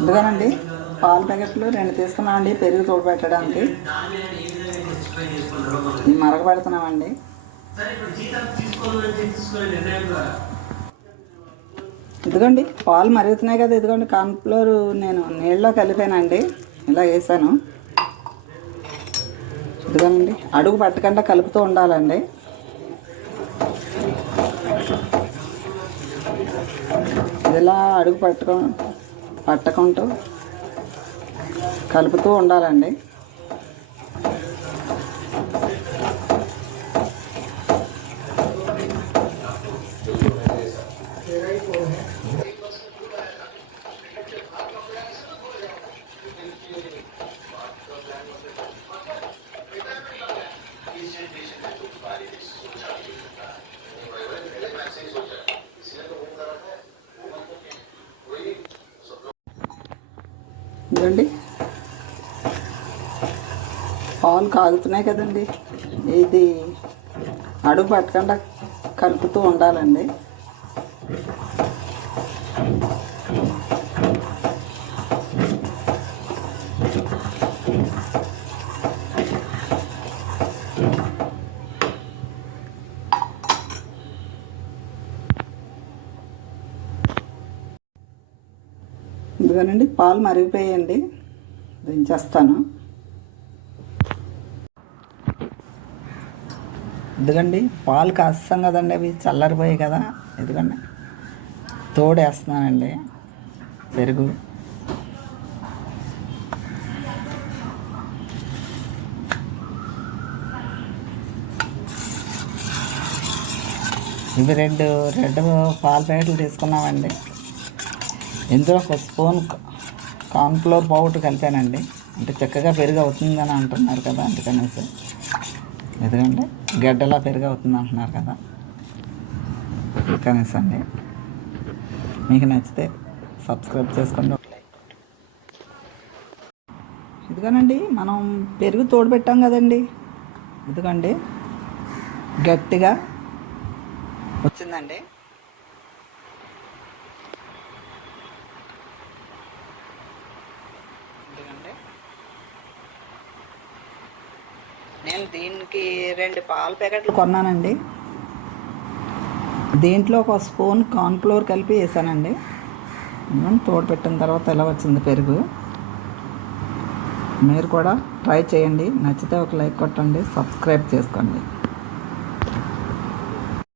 ఇదిగోనండి పాల ప్యాకెట్లు రెండు తీసుకున్నామండి పెరుగు తోడబెట్టడానికి ఇవి మరగబెడుతున్నామండి ఇదిగోండి పాలు మరుగుతున్నాయి కదా ఇదిగోండి కార్న్ఫ్లోర్ నేను నీళ్ళలో కలిపానండి ఇలా వేసాను. ఇదిగోనండి అడుగు పట్టకుండా కలుపుతూ ఉండాలండి. ఇలా అడుగు పట్టుకో పట్టకుంటూ కలుపుతూ ఉండాలండి. ఇదండి పాలు కాగుతున్నాయి కదండి. ఇది అడుగు పట్టకుండా కలుపుతూ ఉండాలండి. ఇదిగోనండి పాలు మరిగిపోయాయండి. దించేస్తాను ఇదిగండి పాలు కాస్తాం కదండి అవి చల్లరిపోయాయి కదా. ఇదిగండి తోడేస్తున్నానండి. పెరుగు. ఇవి రెండు రెండు పాల ప్యాకెట్లు తీసుకున్నామండి. ఇందులో ఒక స్పూన్ కార్న్ఫ్లోర్ పౌడర్ కలిపానండి. అంటే చక్కగా పెరుగు అవుతుందని అంటున్నారు కదా అందుకనేసి. ఎందుకంటే గడ్డలా పెరుగు అవుతుంది అంటున్నారు కదా. కనీసం అండి మీకు నచ్చితే సబ్స్క్రైబ్ చేసుకోండి. ఒక లైక్ ఇదిగోనండి మనం పెరుగు తోడు పెట్టాం కదండి. ఇదిగోండి. గట్టిగా వచ్చిందండి ఎందుకంటే నేను దీనికి రెండు పాల ప్యాకెట్లు కొన్నానండి. దీంట్లో ఒక స్పూన్ కార్న్ఫ్లోర్ కలిపి వేసానండి. ఇదిగోండి తోడు పెట్టిన తర్వాత ఎలా వచ్చింది పెరుగు. మీరు కూడా ట్రై చేయండి. నచ్చితే ఒక లైక్ కొట్టండి. సబ్స్క్రైబ్ చేసుకోండి.